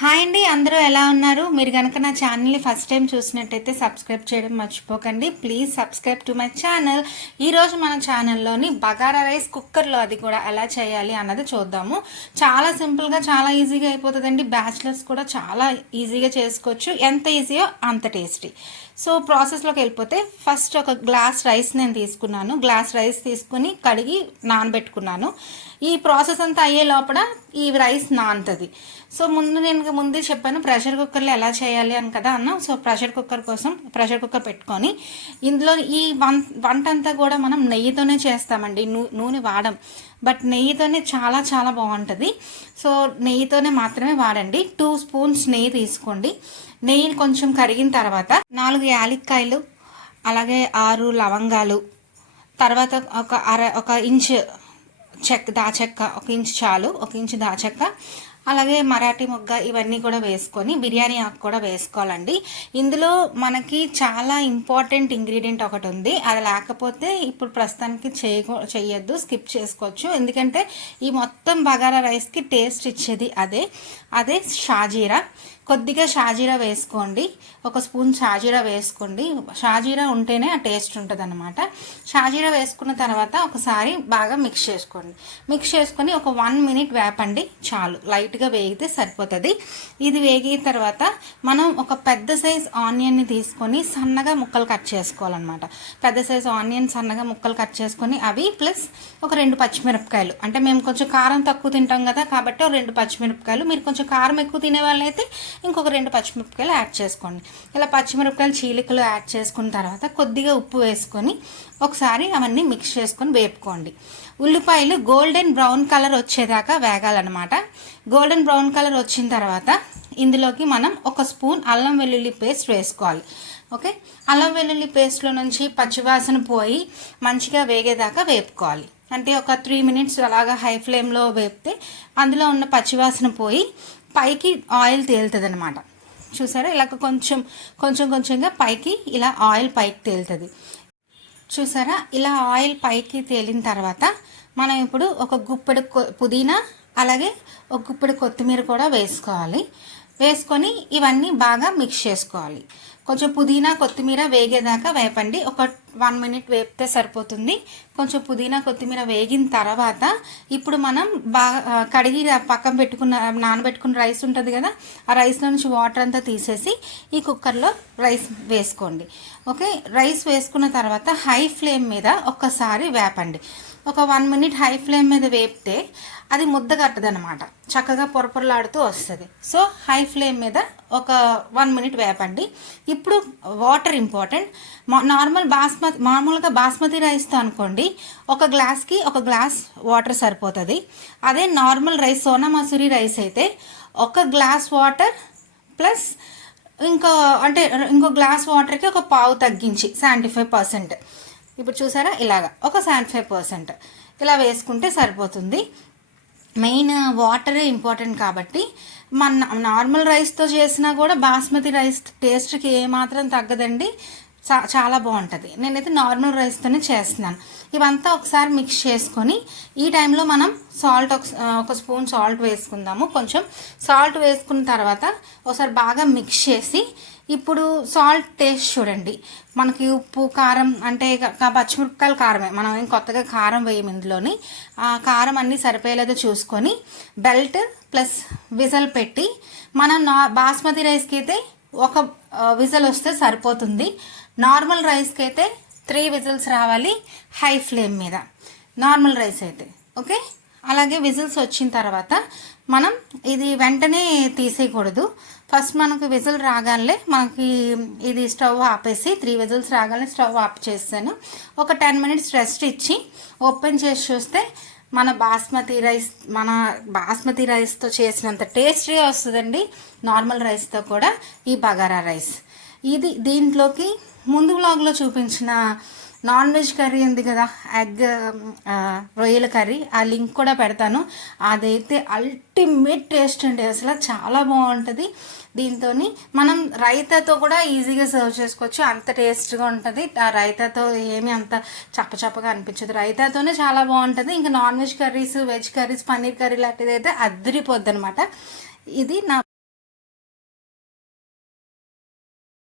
Hi అండి, అందరూ ఎలా ఉన్నారు? మీరు కనుక నా ఛానల్ని ఫస్ట్ టైం చూసినట్టయితే సబ్స్క్రైబ్ చేయడం మర్చిపోకండి. Please subscribe to my channel. ఈరోజు మన ఛానల్లోని బగారా రైస్ కుక్కర్లో అది కూడా ఎలా చేయాలి అన్నది చూద్దాము. చాలా సింపుల్గా, చాలా ఈజీగా అయిపోతుందండి. బ్యాచిలర్స్ కూడా చాలా ఈజీగా చేసుకోవచ్చు. ఎంత ఈజీయో అంత టేస్టీ. సో ప్రాసెస్లోకి వెళ్ళిపోతే ఫస్ట్ ఒక గ్లాస్ రైస్ నేను తీసుకున్నాను. గ్లాస్ రైస్ తీసుకుని కడిగి నానబెట్టుకున్నాను. ఈ ప్రాసెస్ అంతా అయ్యే లోపల ఈ రైస్ నానుతుంది. సో నేను ముందే చెప్పాను ప్రెషర్ కుక్కర్లో ఎలా చేయాలి అని కదా అన్న. సో ప్రెషర్ కుక్కర్ పెట్టుకొని ఇందులో ఈ వంట అంతా కూడా మనం నెయ్యితోనే చేస్తామండి. నూనె వాడం, బట్ నెయ్యితోనే చాలా చాలా బాగుంటుంది. సో నెయ్యితోనే మాత్రమే వాడండి. 2 స్పూన్స్ నెయ్యి తీసుకోండి. నెయ్యి కొంచెం కరిగిన తర్వాత 4 యాలక్కాయలు, అలాగే 6 లవంగాలు, తర్వాత ఒక ఇంచు దాచెక్క, 1 ఇంచు చాలు, 1 ఇంచు దాచెక్క, అలాగే మరాఠీ మొగ్గ, ఇవన్నీ కూడా వేసుకొని బిర్యానీ ఆకు కూడా వేసుకోవాలండి. ఇందులో మనకి చాలా ఇంపార్టెంట్ ఇంగ్రీడియంట్ ఒకటి ఉంది. అది లేకపోతే ఇప్పుడు ప్రస్తుతానికి చేయొద్దు, స్కిప్ చేసుకోవచ్చు. ఎందుకంటే ఈ మొత్తం బగారా రైస్కి టేస్ట్ ఇచ్చేది అదే షాజీరా. కొద్దిగా షాజీరా వేసుకోండి, 1 స్పూన్ షాజీరా వేసుకోండి. షాజీరా ఉంటేనే ఆ టేస్ట్ ఉంటుంది అనమాట. షాజీరా వేసుకున్న తర్వాత ఒకసారి బాగా మిక్స్ చేసుకొని ఒక 1 మినిట్ వేపండి చాలు. లైట్గా వేగితే సరిపోతుంది. ఇది వేగిన తర్వాత మనం ఒక పెద్ద సైజ్ ఆనియన్ని తీసుకొని సన్నగా ముక్కలు కట్ చేసుకోవాలన్నమాట. పెద్ద సైజ్ ఆనియన్ సన్నగా ముక్కలు కట్ చేసుకొని అవి ప్లస్ ఒక 2 పచ్చిమిరపకాయలు. అంటే మేము కొంచెం కారం తక్కువ తింటాం కదా, కాబట్టి 2 పచ్చిమిరపకాయలు. మీరు కొంచెం కారం ఎక్కువ తినే వాళ్ళైతే ఇంకొక 2 పచ్చిమిరపకాయలు యాడ్ చేసుకోండి. ఇలా పచ్చిమిరపకాయలు చీలికలు యాడ్ చేసుకున్న తర్వాత కొద్దిగా ఉప్పు వేసుకొని ఒకసారి అవన్నీ మిక్స్ చేసుకొని వేపుకోండి. ఉల్లిపాయలు గోల్డెన్ బ్రౌన్ కలర్ వచ్చేదాకా వేగాలన్నమాట. గోల్డెన్ బ్రౌన్ కలర్ వచ్చిన తర్వాత ఇందులోకి మనం 1 స్పూన్ అల్లం వెల్లుల్లి పేస్ట్ వేసుకోవాలి. ఓకే, అల్లం వెల్లుల్లి పేస్ట్లో నుంచి పచ్చివాసన పోయి మంచిగా వేగేదాకా వేపుకోవాలి. అంటే ఒక 3 మినిట్స్ అలాగా హై ఫ్లేమ్లో వేపితే అందులో ఉన్న పచ్చివాసన పోయి పైకి ఆయిల్ తేలుతుంది అనమాట. చూసారా, ఇలా కొంచెంగా పైకి ఇలా ఆయిల్ పైకి తేలుతుంది. చూసారా, ఇలా ఆయిల్ పైకి తేలిన తర్వాత మనం ఇప్పుడు ఒక గుప్పెడు పుదీనా, అలాగే ఒక గుప్పెడు కొత్తిమీర కూడా వేసుకొని ఇవన్నీ బాగా మిక్స్ చేసుకోవాలి. కొంచెం పుదీనా కొత్తిమీర వేగేదాకా వేపండి. ఒక 1 మినిట్ వేపితే సరిపోతుంది. కొంచెం పుదీనా కొత్తిమీర వేగిన తర్వాత ఇప్పుడు మనం బాగా కడిగి పక్కన నానబెట్టుకున్న రైస్ ఉంటుంది కదా, ఆ రైస్లో నుంచి వాటర్ అంతా తీసేసి ఈ కుక్కర్లో రైస్ వేసుకోండి. ఓకే, రైస్ వేసుకున్న తర్వాత హై ఫ్లేమ్ మీద ఒక్కసారి వేపండి. ఒక 1 మినిట్ హై ఫ్లేమ్ మీద వేపితే అది ముద్ద కట్టదనమాట, చక్కగా పొరపొరలాడుతూ వస్తుంది. సో హై ఫ్లేమ్ మీద ఒక 1 మినిట్ వేపండి. ఇప్పుడు వాటర్ ఇంపార్టెంట్. మామూలుగా బాస్మతి రైస్తో అనుకోండి, ఒక గ్లాస్కి 1 గ్లాస్ వాటర్ సరిపోతుంది. అదే normal rice Sona Masuri rice అయితే 1 గ్లాస్ వాటర్ ప్లస్ ఇంకో గ్లాస్ వాటర్కి ఒక పావు తగ్గించి 75%. ఇప్పుడు చూసారా, ఇలాగా ఒక 75% ఇలా వేసుకుంటే సరిపోతుంది. మెయిన్ వాటరే ఇంపార్టెంట్ కాబట్టి మన నార్మల్ రైస్తో చేసినా కూడా బాస్మతి రైస్ టేస్ట్కి ఏమాత్రం తగ్గదండి, చాలా బాగుంటుంది. నేనైతే నార్మల్ రైస్తోనే చేస్తున్నాను. ఇవంతా ఒకసారి మిక్స్ చేసుకొని ఈ టైంలో మనం సాల్ట్ ఒక స్పూన్ సాల్ట్ వేసుకుందాము. కొంచెం సాల్ట్ వేసుకున్న తర్వాత ఒకసారి బాగా మిక్స్ చేసి ఇప్పుడు సాల్ట్ టేస్ట్ చూడండి. మనకి ఉప్పు కారం అంటే పచ్చిమిరపకాయల కారమే, మనం ఏం కొత్తగా కారం వేయం ఇందులోని. ఆ కారం అన్నీ సరిపోయేలాగా చూసుకొని బెల్ట్ ప్లస్ విజల్ పెట్టి మనం బాస్మతి రైస్కి అయితే 1 విజల్ వస్తే సరిపోతుంది. నార్మల్ రైస్కి అయితే 3 విజిల్స్ రావాలి హై ఫ్లేమ్ మీద, నార్మల్ రైస్ అయితే. ఓకే, అలాగే విజిల్స్ వచ్చిన తర్వాత మనం ఇది వెంటనే తీసేయకూడదు. ఫస్ట్ మనకు విజిల్ రాగానే మనకి ఇది స్టవ్ ఆపేసి 3 విజిల్స్ రాగానే స్టవ్ ఆఫ్ చేస్తాను. ఒక 10 మినిట్స్ రెస్ట్ ఇచ్చి ఓపెన్ చేసి చూస్తే మన బాస్మతి రైస్తో చేసినంత టేస్టీగా వస్తుందండి నార్మల్ రైస్తో కూడా ఈ బగారా రైస్. దీంట్లోకి ముందు వ్లాగ్లో చూపించిన నాన్ వెజ్ కర్రీ ఉంది కదా, ఎగ్ రొయ్యల కర్రీ, ఆ లింక్ కూడా పెడతాను. అదైతే అల్టిమేట్ టేస్ట్ అండి, అసలు చాలా బాగుంటుంది. దీంతో మనం రైతాతో కూడా ఈజీగా సర్వ్ చేసుకోవచ్చు, అంత టేస్ట్గా ఉంటుంది. ఆ రైతాతో ఏమీ అంత చప్పచప్పగా అనిపించదు, రైతాతోనే చాలా బాగుంటుంది. ఇంకా non veg curries, veg curries, paneer curry లాంటిది అయితే అద్దరిపోద్ది అనమాట. ఇది నా